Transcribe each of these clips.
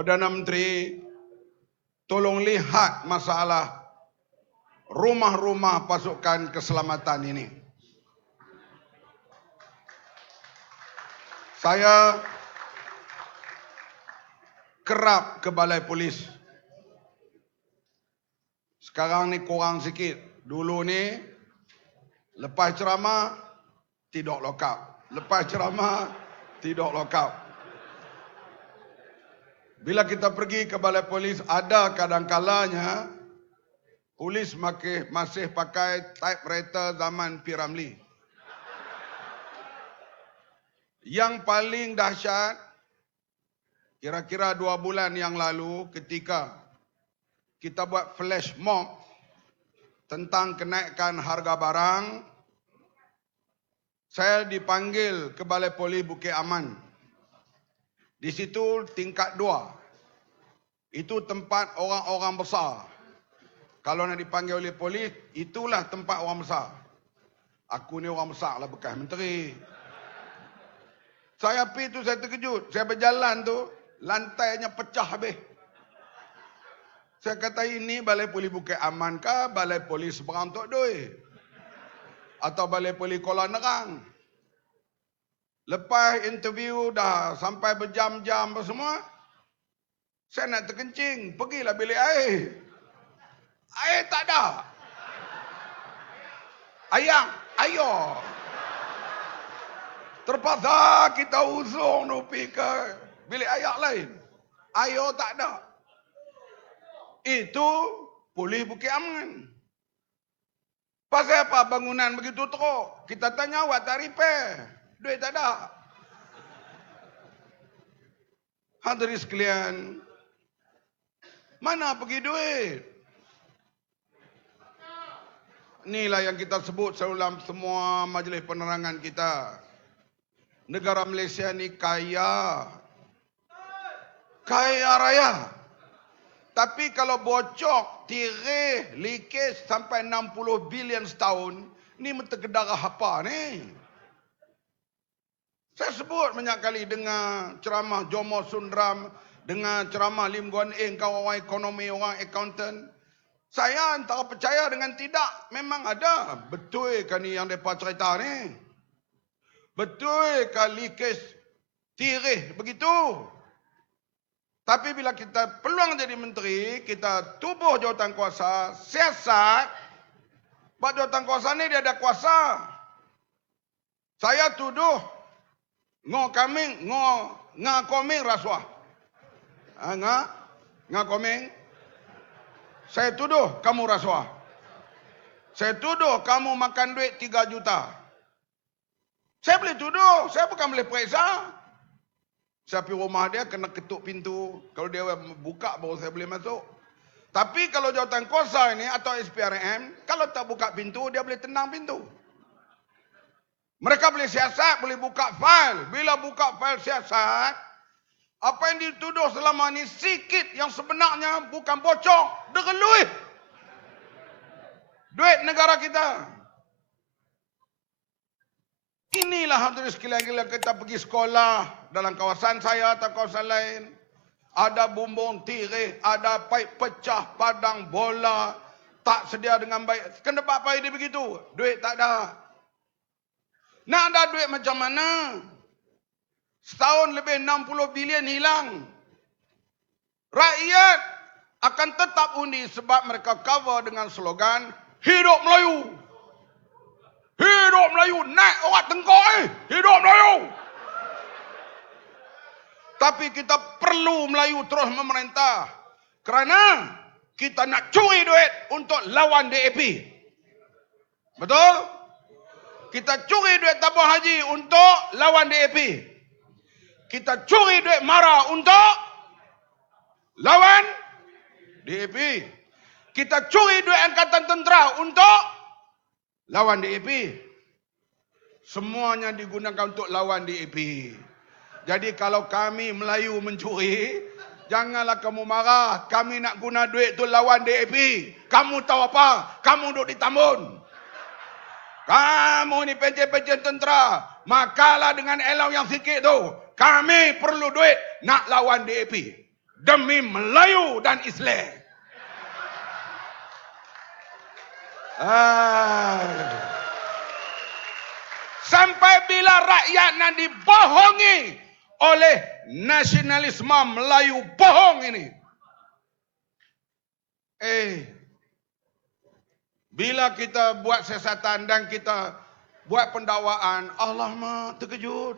Perdana Menteri, tolong lihat masalah rumah-rumah pasukan keselamatan ini. Saya kerap ke balai polis. Sekarang ni kurang sikit. Dulu ni lepas ceramah tidak lock up. Lepas ceramah tidak lock up. Bila kita pergi ke balai polis, ada kadang-kalanya polis masih pakai typewriter zaman P. Ramlee. Yang paling dahsyat, kira-kira 2 bulan yang lalu ketika kita buat flash mob tentang kenaikan harga barang, saya dipanggil ke Balai Polis Bukit Aman. Di situ tingkat 2. Itu tempat orang-orang besar. Kalau nak dipanggil oleh polis, itulah tempat orang besar. Aku ni orang besar lah bekas menteri. Saya pergi tu saya terkejut. Saya berjalan tu, lantainya pecah habis. Saya kata ini Balai Polis Bukit Aman kah? Balai Polis Seberang Tok Doi? Atau Balai Polis Kuala Nerang? Lepas interview dah sampai berjam-jam semua, saya nak terkencing. Pergilah bilik air. Air tak ada. Ayo. Terpaksa kita usung tu pergi ke bilik air lain. Air tak ada. Itu Polis Bukit Aman. Pasal apa bangunan begitu teruk? Kita tanya awak tak repair. Duit tak ada. Hadirin sekalian, mana pergi duit? Inilah yang kita sebut dalam semua majlis penerangan kita. Negara Malaysia ni kaya. Kaya raya. Tapi kalau bocor, tirih, leakage sampai 60 bilion setahun, ni mentergedarah apa ni? Saya sebut banyak kali dengar ceramah Jomo Sundram, dengar ceramah Lim Guan Eng, kau orang ekonomi, orang accountant. Saya antara percaya dengan tidak, memang ada. Betul kan ni yang mereka cerita ni? Betul kan leakage, tirih begitu? Tapi bila kita peluang jadi menteri, kita tubuh jawatan kuasa, siasat, buat jawatan kuasa ni dia ada kuasa. Saya tuduh, ngakoming rasuah. Ngakoming. Saya tuduh kamu rasuah. Saya tuduh kamu makan duit 3 juta. Saya boleh tuduh, saya bukan boleh periksa. Saya pergi rumah dia, kena ketuk pintu. Kalau dia buka, baru saya boleh masuk. Tapi kalau jawatan kuasa ini atau SPRM, kalau tak buka pintu, dia boleh tendang pintu. Mereka boleh siasat, boleh buka fail. Bila buka fail siasat, apa yang dituduh selama ini sikit yang sebenarnya bukan bocor, derelui. Duit negara kita. Inilah hadirin sekalian, bila kita pergi sekolah dalam kawasan saya atau kawasan lain, ada bumbung tirih, ada paip pecah, padang bola, tak sedia dengan baik. Kenapa apa ini begitu? Duit tak ada. Nak ada duit macam mana? Setahun lebih 60 bilion hilang. Rakyat akan tetap undi sebab mereka cover dengan slogan Hidup Melayu. Hidup Melayu, naik orang tengkok Hidup Melayu. Tapi kita perlu Melayu terus memerintah. Kerana kita nak curi duit untuk lawan DAP. Betul? Kita curi duit tabung haji untuk lawan DAP. Kita curi duit MARA untuk lawan DAP. Kita curi duit Angkatan Tentera untuk lawan DAP. Semuanya digunakan untuk lawan DAP. Jadi kalau kami Melayu mencuri, janganlah kamu marah. Kami nak guna duit tu lawan DAP. Kamu tahu apa? Kamu duduk di Tambun. Kamu ni pencen-pencen tentera. Makalah dengan elau yang sikit tu. Kami perlu duit nak lawan DAP. demi Melayu dan Islam. Sampai bila rakyat nak dibohongi oleh nasionalisme Melayu bohong ini. Bila kita buat siasatan dan kita buat pendakwaan, Allah mah terkejut.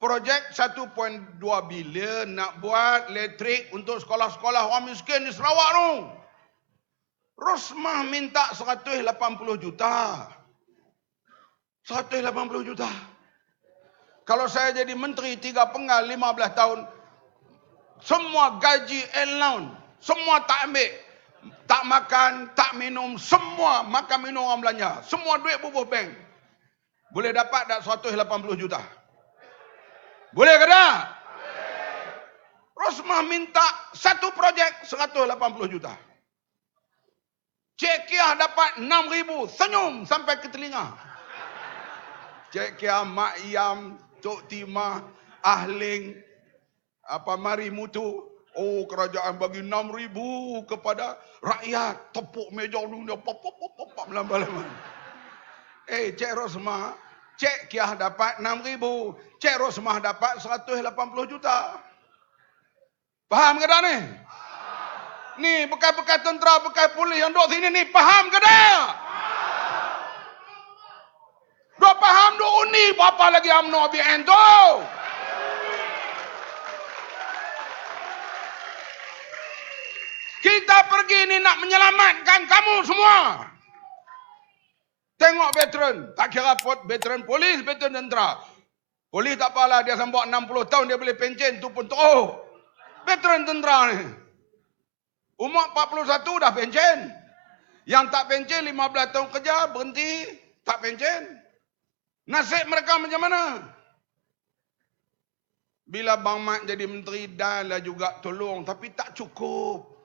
Projek 1.2 bilion nak buat elektrik untuk sekolah-sekolah orang miskin di Sarawak tu. Rosmah minta 180 juta. 180 juta. Kalau saya jadi menteri 3 penggal 15 tahun, semua gaji allowance, semua tak ambil. Tak makan, tak minum, semua makan minum orang belanja. Semua duit bubuh bank. Boleh dapat tak 180 juta? Boleh ke tak? Rosmah minta satu projek 180 juta. Cik Kiah dapat 6,000, senyum sampai ke telinga. Cik Kiah, Mak Iyam, Tok Timah, Ahling, Mari Mutu. Oh, kerajaan bagi 6,000 kepada rakyat. Tepuk meja dunia, pop melambai-lambai. Cik Rosmah, Cik Kiah dapat 6,000. Cik Rosmah dapat 180 juta. Faham ke tak ni? Ni bekas-bekas tentera, bekas polis yang duduk sini ni, faham ke tak? Duk faham duk undi, berapa lagi UMNO BN tu? Kita pergi ni nak menyelamatkan kamu semua. Tengok veteran, tak kira veteran polis, veteran tentera. Polis tak apalah, dia sampai 60 tahun dia boleh pencen, tu pun teruk. Veteran tentera ni, umur 41 dah pencen. Yang tak pencen 15 tahun kerja, berhenti, tak pencen. Nasib mereka macam mana? Bila Bang Mat jadi menteri, dah lah juga tolong, tapi tak cukup.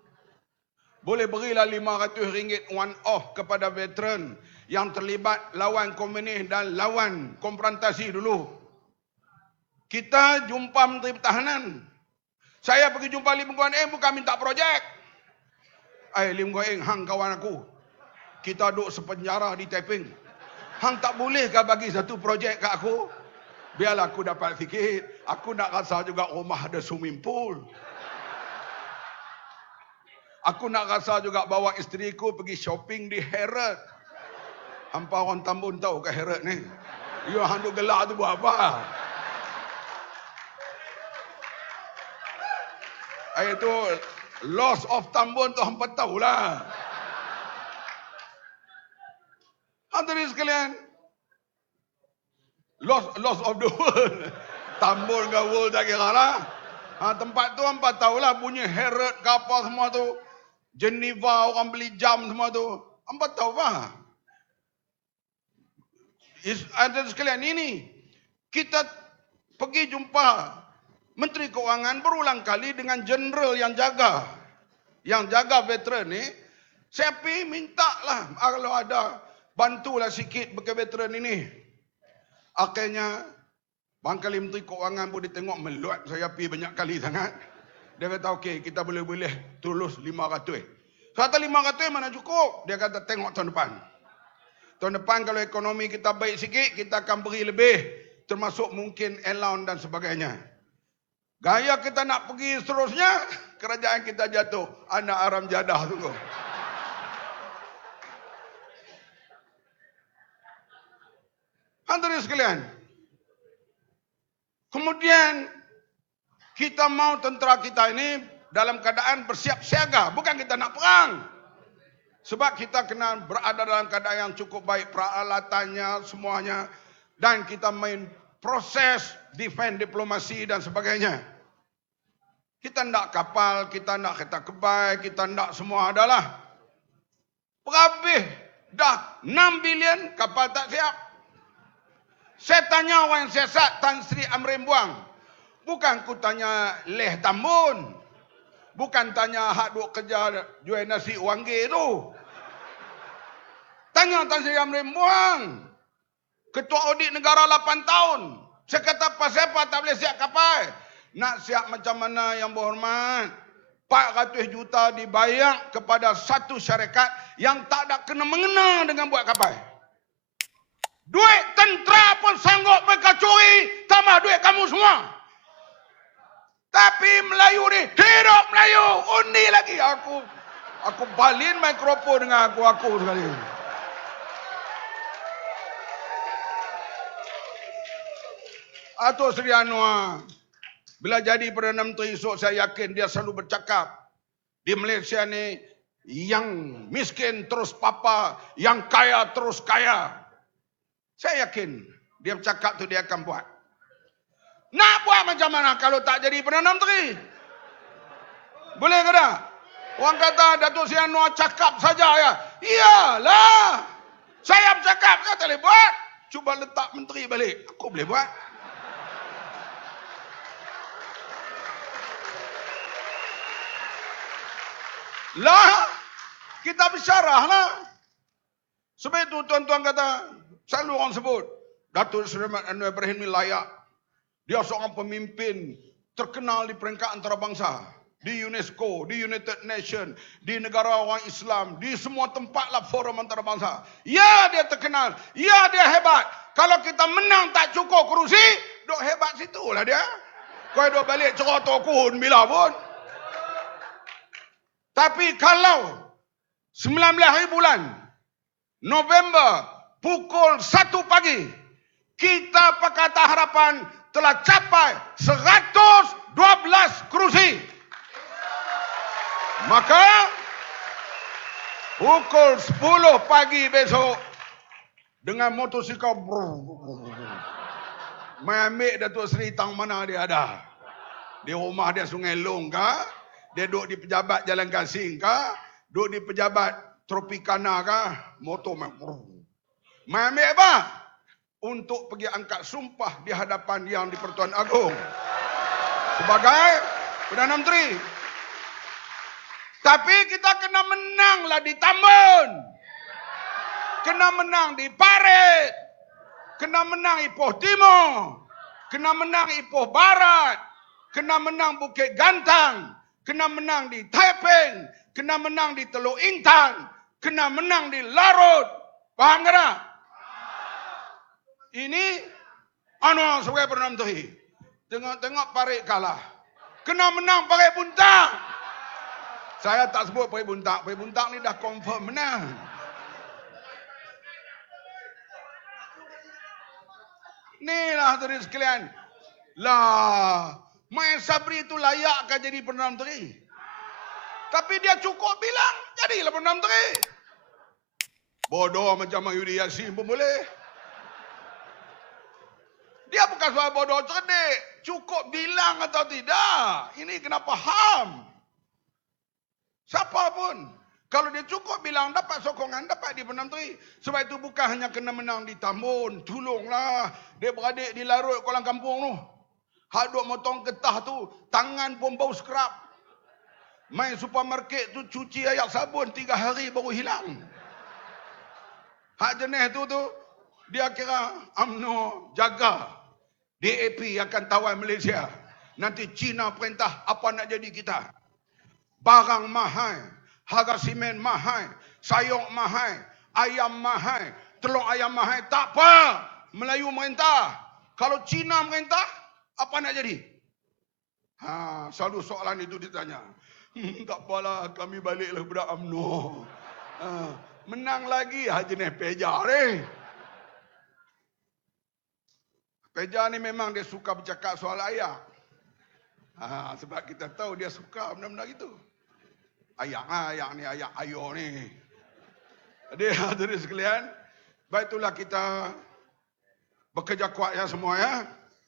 Boleh berilah RM500 one off kepada veteran yang terlibat lawan komunis dan lawan konfrontasi dulu. Kita jumpa Menteri Pertahanan. Saya pergi jumpa Lim Guan Eng bukan minta projek. Lim Guan Eng, hang kawan aku. Kita duduk sepenjara di Taiping. Hang tak bolehkah bagi satu projek kat aku? Biarlah aku dapat sikit. Aku nak rasa juga rumah ada swimming pool. Aku nak rasa juga bawa isteriku pergi shopping di Harrods. Hampa orang Tambun tahu ke Harrods ni? Ya, hang duk gelak tu buat apa? Itu loss of Tambun tu hampa tahulah. Hadirin sekalian, loss of the world. Tambun ke world tak kira lah. Tempat tu hampa tahulah bunyi Harrods ke apa semua tu. Geneva orang beli jam semua tu. Hampa tahu apa? Hadirin sekalian, ini kita pergi jumpa Menteri Keuangan berulang kali dengan jeneral yang jaga veteran ni. Saya pergi minta lah kalau ada bantulah sikit bagi veteran ini. Akhirnya Bangkali Menteri Keuangan pun ditengok meluat saya pergi banyak kali sangat. Dia kata okey, kita boleh tulus 500. Kata 500 mana cukup? Dia kata tengok tahun depan. Tahun depan kalau ekonomi kita baik sikit, kita akan beri lebih. Termasuk mungkin allowance dan sebagainya. Gaya kita nak pergi seterusnya, kerajaan kita jatuh. Anak aram jadah tunggu. Hadirin sekalian. Kemudian kita mau tentera kita ini dalam keadaan bersiap siaga. Bukan kita nak perang. Sebab kita kena berada dalam keadaan yang cukup baik. Peralatannya, semuanya. Dan kita main proses defend diplomasi dan sebagainya. Kita nak kapal, kita nak kereta kebai, kita nak semua adalah. Berhabis dah 6 bilion kapal tak siap. Saya tanya orang yang siasat Tan Sri Amrin Buang. Bukan ku tanya Leh Tambun. Bukan tanya hak duk kerja jual nasi Wangge tu. Tanya Tan Sri Amrin Buang. Ketua audit negara 8 tahun. Saya kata pasal apa tak boleh siap kapal? Nak siap macam mana yang berhormat? 400 juta dibayar kepada satu syarikat yang tak ada kena mengena dengan buat kapal. Duit tentera pun sanggup mereka curi, tambah duit kamu semua. Tapi Melayu ni, hidup Melayu, undi lagi. Aku balin mikrofon dengan aku sekali. Datuk Seri Anwar, bila jadi Perdana Menteri esok, saya yakin dia selalu bercakap, di Malaysia ni, yang miskin terus papa, yang kaya terus kaya. Saya yakin dia bercakap tu dia akan buat. Nak buat macam mana kalau tak jadi Perdana Menteri? Boleh ke tak? Orang kata Datuk Seri Anwar cakap saja ya. Iyalah. Saya bercakap, saya tak boleh buat. Cuba letak menteri balik. Aku boleh buat. Lah, kita bersyarah lah. Sebab itu tuan-tuan kata, selalu orang sebut, Datuk Seri Anwar Ibrahim ni layak. Dia seorang pemimpin terkenal di peringkat antarabangsa. Di UNESCO, di United Nations, di negara orang Islam, di semua tempatlah forum antarabangsa. Ya, dia terkenal. Ya, dia hebat. Kalau kita menang tak cukup kerusi, duk hebat situlah dia. Kau duk balik cerotor kun bila pun. Tapi kalau 19 hari bulan November pukul 1 pagi kita Pakatan Harapan telah capai 112 kerusi, maka pukul 10 pagi besok dengan motosikal mai ambil Datuk Seri tang mana dia ada. Di rumah dia Sungai Long kah? Dia duduk di pejabat Jalan Gasing kah? Duduk di pejabat Tropicana kah? Motor mai ambil apa? Untuk pergi angkat sumpah di hadapan Yang di-Pertuan Agong sebagai Perdana Menteri. Tapi kita kena menanglah di Tambun, kena menang di Parit, kena menang Ipoh Timur, kena menang Ipoh Barat, kena menang Bukit Gantang, kena menang di Taiping, kena menang di Teluk Intan, kena menang di Larut. Faham ke tak? Ini Anwar sebagai Perdana Menteri. Tengok Parit kalah. Kena menang Parit Buntang. Saya tak sebut Parit Buntang. Parit Buntang ni dah confirm menang. Inilah hadirin sekalian. Lah, Mai Sabri itu layakkah jadi Perdana Menteri? Tapi dia cukup bilang, jadilah Perdana Menteri. Bodoh macam Yudi Yassin pun boleh. Dia bukan soal bodoh cerdik. Cukup bilang atau tidak. Ini kena faham. Siapa pun. Kalau dia cukup bilang, dapat sokongan, dapat di Perdana Menteri. Sebab itu bukan hanya kena menang di Tambun. Tolonglah. Dia beradik di Larut, Kuala Kampung tu. Hak duk motong getah tu, tangan pun bau skrap. Main supermarket tu, cuci air sabun, 3 hari baru hilang. Hak jenis tu, dia kira UMNO jaga. DAP akan tawan Malaysia. Nanti Cina perintah apa nak jadi kita. Barang mahal, harga simen mahal, sayur mahal, ayam mahal, telur ayam mahal. Tak apa, Melayu merintah. Kalau Cina merintah, apa nak jadi? Selalu soalan itu ditanya. Tak apalah, kami baliklah kepada UMNO. Menang lagi jenis peja ni. Peja ni memang dia suka bercakap soal ayak. Sebab kita tahu dia suka benda-benda gitu. Ayak ni, ayak ayo ni. Jadi hadirin sekalian, baik itulah kita bekerja kuat ya semua ya.